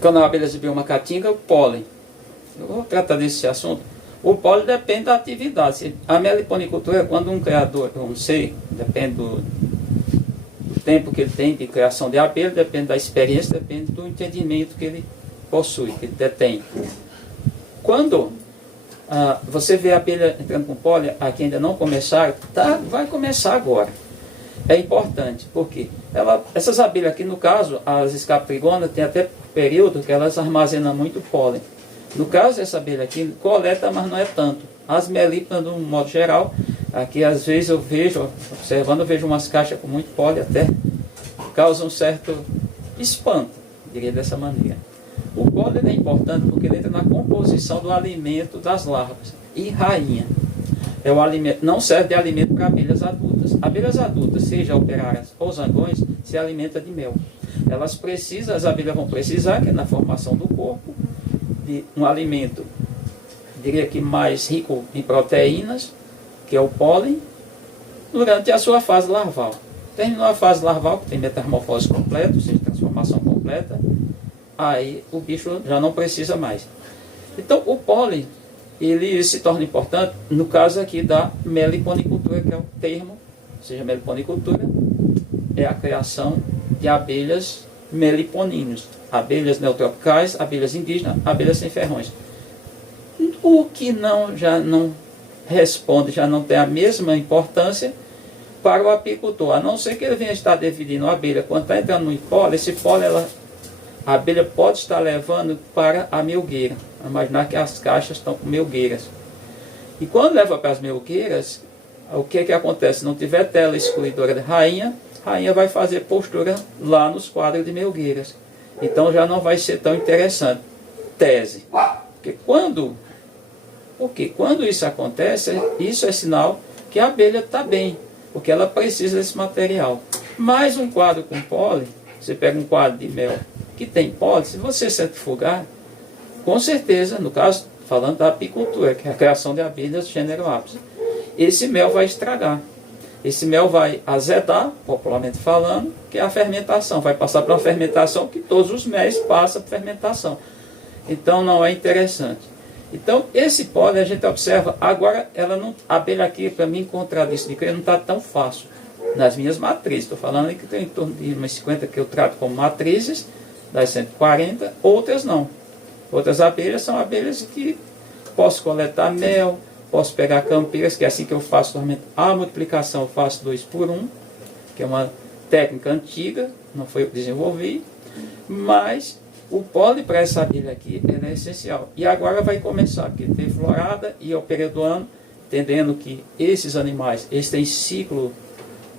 quando a abelha exibiu uma caatinga, o pólen. Eu vou tratar desse assunto. O pólen depende da atividade. A meliponicultura é quando um criador, eu não sei, depende do tempo que ele tem de criação de abelha, depende da experiência, depende do entendimento que ele possui, que ele detém. Quando você vê a abelha entrando com pólen, aqui ainda não começaram, vai começar agora. É importante, porque essas abelhas aqui, no caso, as escapitrigonas, tem até período que elas armazenam muito pólen. No caso dessa abelha aqui, coleta, mas não é tanto. As melíponas, de um modo geral, aqui às vezes eu vejo, observando, eu vejo umas caixas com muito pólen, até causa um certo espanto, diria dessa maneira. O pólen é importante porque ele entra na composição do alimento das larvas e rainha. É o alimento, não serve de alimento para abelhas adultas. Abelhas adultas, seja operárias ou zangões, se alimentam de mel. Elas precisam, as abelhas vão precisar, que é na formação do corpo, de um alimento, diria que mais rico em proteínas, que é o pólen, durante a sua fase larval. Terminou a fase larval, que tem metamorfose completa, ou seja, transformação completa, aí o bicho já não precisa mais. Então o pólen, ele se torna importante no caso aqui da meliponicultura, que é o termo, ou seja, meliponicultura é a criação de abelhas meliponíneos, abelhas neotropicais, abelhas indígenas, abelhas sem ferrões. O que já não responde, já não tem a mesma importância para o apicultor, a não ser que ele venha estar dividindo a abelha. Quando está entrando no pólen, esse pólen, a abelha pode estar levando para a melgueira. Imaginar que as caixas estão com melgueiras. E quando leva para as melgueiras, o que acontece? Se não tiver tela excluidora de rainha, a rainha vai fazer postura lá nos quadros de melgueiras. Então já não vai ser tão interessante. Tese. Porque quando isso acontece, isso é sinal que a abelha está bem, porque ela precisa desse material. Mais um quadro com pólen, você pega um quadro de mel que tem pólen, se você centrifugar, com certeza, no caso, falando da apicultura, que é a criação de abelhas gênero Apis, esse mel vai estragar. Esse mel vai azedar, popularmente falando, que é a fermentação. Vai passar para uma fermentação que todos os méis passam por fermentação. Então não é interessante. Então esse pólen a gente observa, agora a abelha aqui para mim encontrar isso de cria não está tão fácil. Nas minhas matrizes, estou falando aí que tem em torno de umas 50 que eu trato como matrizes, das 140, outras não. Outras abelhas são abelhas que posso coletar mel, posso pegar campeiras, que é assim que eu faço a multiplicação, eu faço 2 por 1, que é uma técnica antiga, não foi eu que desenvolvi, mas o pólen para essa abelha aqui é essencial. E agora vai começar, porque tem florada e é o período do ano, entendendo que esses animais, eles têm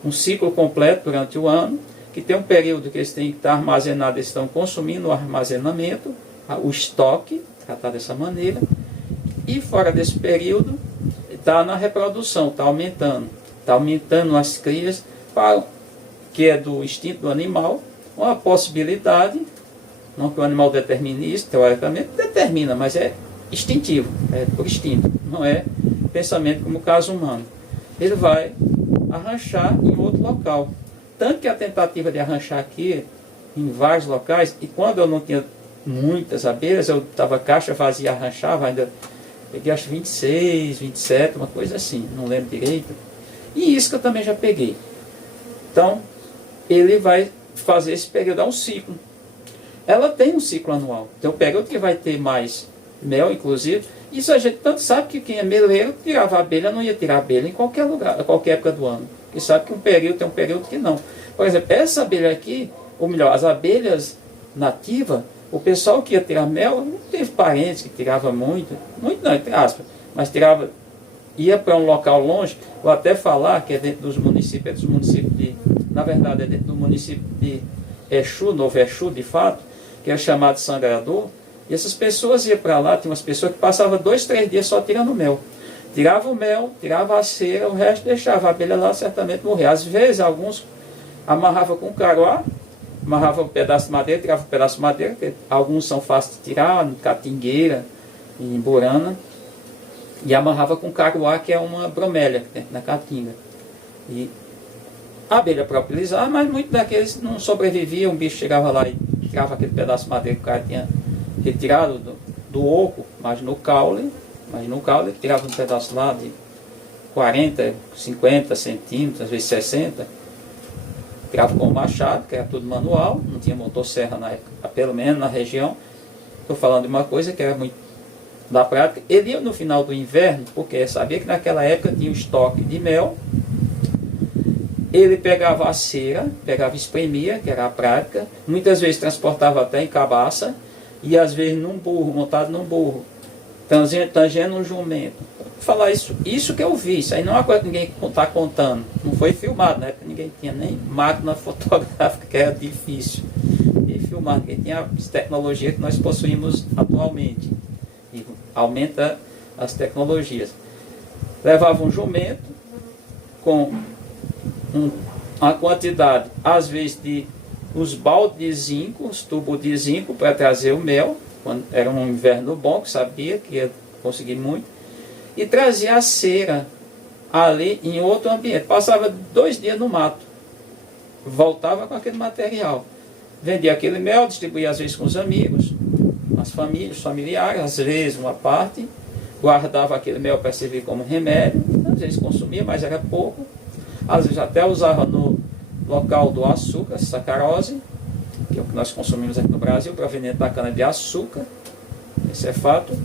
um ciclo completo durante o ano, que tem um período que eles têm que estar armazenados, eles estão consumindo o armazenamento, o estoque, tratado dessa maneira, e fora desse período, está na reprodução, está aumentando as crias, que é do instinto do animal, uma possibilidade, não que o animal determine isso, teoricamente determina, mas é instintivo, é por instinto, não é pensamento como o caso humano. Ele vai arranchar em outro local. Tanto que a tentativa de arranchar aqui, em vários locais, e quando eu não tinha muitas abelhas, eu estava caixa vazia, arranchava, ainda peguei acho 26, 27, uma coisa assim, não lembro direito. E isso que eu também já peguei. Então, ele vai fazer esse período, é um ciclo. Ela tem um ciclo anual. Tem um período que vai ter mais mel, inclusive. Isso a gente tanto sabe que quem é meleiro tirava abelha, não ia tirar abelha em qualquer lugar, a qualquer época do ano. E sabe que um período tem um período que não. Por exemplo, essa abelha aqui, ou melhor, as abelhas nativas, o pessoal que ia tirar mel, não teve parentes que tirava muito não, entre aspas, mas tirava, ia para um local longe, vou até falar que é dentro dos municípios, na verdade é dentro do município de Exu, Novo Exu, de fato, que é chamado Sangrador, e essas pessoas iam para lá, tinha umas pessoas que passavam 2, 3 dias só tirando mel. Tirava o mel, tirava a cera, o resto deixava a abelha lá, certamente morria. Às vezes, alguns amarravam com caruá, amarravam um pedaço de madeira, tiravam um pedaço de madeira, porque alguns são fáceis de tirar, em catingueira, em burana, e amarrava com caruá, que é uma bromélia que tem na caatinga. E a abelha propilizava, mas muitos daqueles não sobreviviam, o bicho chegava lá e tirava aquele pedaço de madeira que o cara tinha retirado do oco, mas no caule, tirava um pedaço lá de 40, 50 centímetros, às vezes 60, tirava com o machado, que era tudo manual, não tinha motosserra na época, pelo menos na região. Estou falando de uma coisa que era muito da prática. Ele ia no final do inverno, porque sabia que naquela época tinha o estoque de mel. Ele pegava a cera, espremia, que era a prática, muitas vezes transportava até em cabaça, e às vezes num burro, montado num burro, tangendo um jumento. Vou falar isso que eu vi, isso aí não é uma coisa que ninguém está contando, não foi filmado, né? Porque ninguém tinha nem máquina fotográfica, que era difícil de filmar, ninguém tinha a tecnologia que nós possuímos atualmente, e aumenta as tecnologias. Levava um jumento com uma quantidade, às vezes, de os baldes de zinco, os tubos de zinco para trazer o mel, quando era um inverno bom, que sabia que ia conseguir muito, e trazia a cera ali em outro ambiente. Passava 2 dias no mato, voltava com aquele material, vendia aquele mel, distribuía às vezes com os amigos, as famílias, os familiares, às vezes uma parte, guardava aquele mel para servir como remédio, às vezes consumia, mas era pouco. Às vezes até usava no local do açúcar, sacarose, que é o que nós consumimos aqui no Brasil, proveniente da cana-de-açúcar, esse é fato.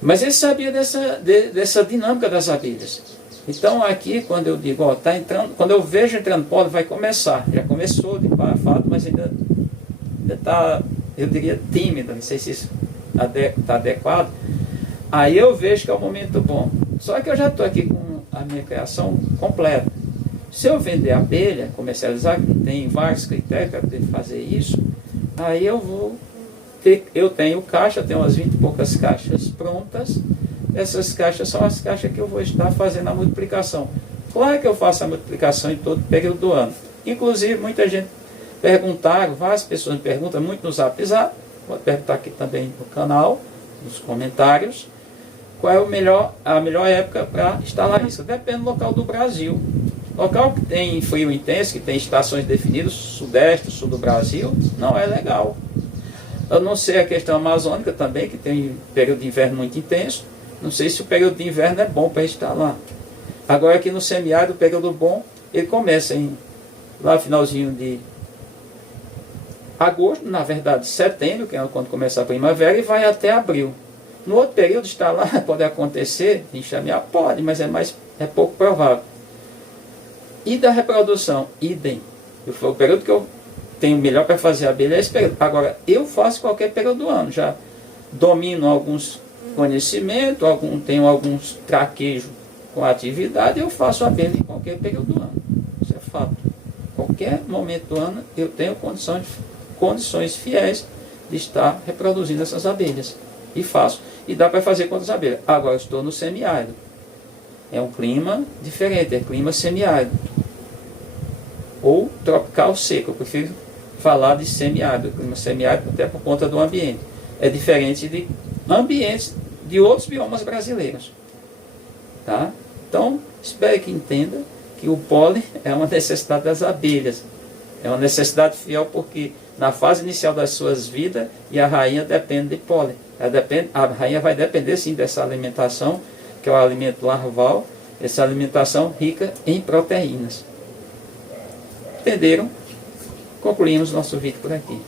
Mas ele sabia dessa dinâmica das abelhas. Então aqui, quando eu digo, ó, tá entrando, quando eu vejo entrando pólen, vai começar. Já começou de fato, mas ainda está, eu diria, tímida, não sei se isso está adequado. Aí eu vejo que é um momento bom. Só que eu já estou aqui com a minha criação completa. Se eu vender abelha, comercializar, tem vários critérios para poder fazer isso, aí eu tenho caixa, tenho umas 20 e poucas caixas prontas. Essas caixas são as caixas que eu vou estar fazendo a multiplicação. Claro que eu faço a multiplicação em todo o período do ano. Inclusive, muita gente perguntaram, várias pessoas me perguntam, muito no Zap, vou perguntar aqui também no canal, nos comentários, qual é a melhor época para instalar isso. Depende do local do Brasil. Local que tem frio intenso, que tem estações definidas, sudeste, sul do Brasil, não é legal. Eu não sei a questão amazônica também, que tem período de inverno muito intenso. Não sei se o período de inverno é bom para instalar. Agora aqui no semiárido, o período bom, ele começa lá finalzinho de agosto, na verdade setembro, que é quando começa a primavera, e vai até abril. No outro período, instalar pode acontecer, enxamear pode, mas é pouco provável. E da reprodução, idem. O período que eu tenho melhor para fazer abelha é esse período. Agora, eu faço qualquer período do ano, já domino alguns conhecimentos, tenho alguns traquejos com a atividade, eu faço abelha em qualquer período do ano. Isso é fato. Qualquer momento do ano eu tenho condições fiéis de estar reproduzindo essas abelhas. E faço. E dá para fazer com outras abelhas. Agora eu estou no semiárido. É um clima diferente, é clima semiárido. Ou tropical seco. Eu prefiro falar de semiárido. Clima semiárido até por conta do ambiente. É diferente de ambientes de outros biomas brasileiros. Tá? Então, espero que entenda que o pólen é uma necessidade das abelhas. É uma necessidade fiel porque na fase inicial das suas vidas, e a rainha depende de pólen. A rainha vai depender sim dessa alimentação, que é o alimento larval, essa alimentação rica em proteínas. Entenderam? Concluímos nosso vídeo por aqui.